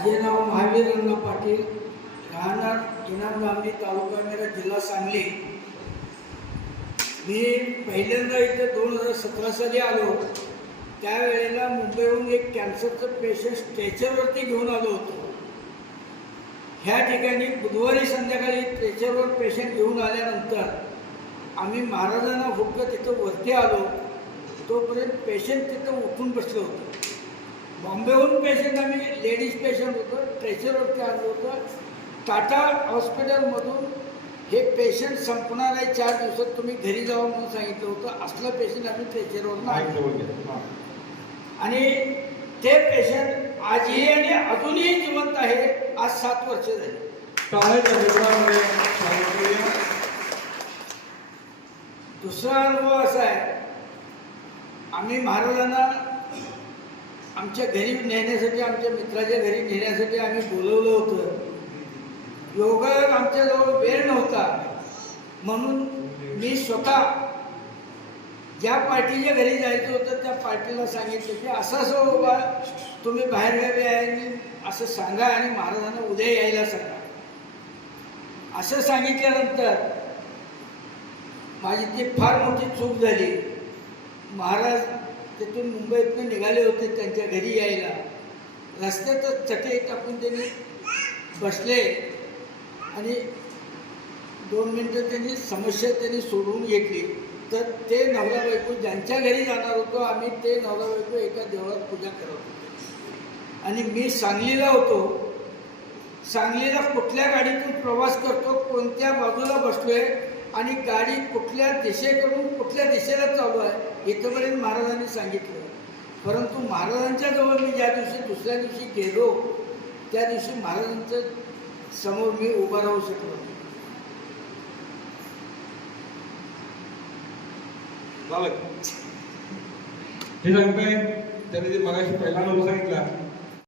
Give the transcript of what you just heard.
माझे नाव महावीर रंग पाटील, राहणार इनामदामणी, तालुका मेरा, जिल्हा सांगली. मी पहिल्यांदा इथे 2017 साली आलो. त्यावेळेला मुंबईहून एक कॅन्सरचं पेशंट स्ट्रेचरवरती घेऊन आलो होतो. ह्या ठिकाणी बुधवारी संध्याकाळी स्ट्रेचरवर पेशंट घेऊन आल्यानंतर आम्ही महाराजांना फक्त तिथं वरती आलो. तोपर्यंत पेशंट तिथं उठून बसलं होतं. बॉम्बेहून पेशंट, आम्ही लेडीज पेशंट होतो, स्ट्रेचरवरती आलो होतो. टाटा हॉस्पिटलमधून हे पेशंट संपणार आहे, 4 दिवसात तुम्ही घरी जावा म्हणून सांगितलं होतं. असलं पेशंट आम्ही स्ट्रेचरवरून आणलं आणि ते पेशंट आजही आणि अजूनही जिवंत आहे. आज 7 वर्ष झाली. दुसरा अनुभव असा आहे, आम्ही महाराजांना आमच्या घरी नेण्यासाठी, आमच्या मित्राच्या घरी नेण्यासाठी आम्ही बोलवलं होतं. योगायोग आमच्याजवळ वेळ नव्हता म्हणून मी स्वतः ज्या पार्टीच्या घरी जायचं होतं त्या पार्टीला सांगितलं की असं बाबा तुम्ही बाहेरगावी आहे असं सांगा आणि महाराजांना उद्या यायला सांगा. असं सांगितल्यानंतर माझी ती फार मोठी चूक झाली. महाराज तिथून मुंबईतून निघाले होते त्यांच्या घरी यायला. रस्त्यातच चटई टाकून त्यांनी बसले आणि 2 मिनटं त्यांनी समस्या सोडवून घेतली. तर ते नवरा बायको ज्यांच्या घरी जाणार होतो आम्ही, ते नवरा बायको एका देवळात पूजा करत होतो आणि मी सांगलीला होतो. सांगलीला कुठल्या गाडीतून प्रवास करतो, कोणत्या बाजूला बसलोय आणि गाडी कुठल्या दिशेकडून कुठल्या दिशेला चालू आहे इथंपर्यंत महाराजांनी सांगितलं. परंतु महाराजांच्या जवळ मी ज्या दिवशी दुसऱ्या दिवशी गेलो त्या दिवशी महाराजांच्या समोर मी उभा राहू शकलो. हे सांगताय त्याने जे मगाशी पहिला नंबर सांगितला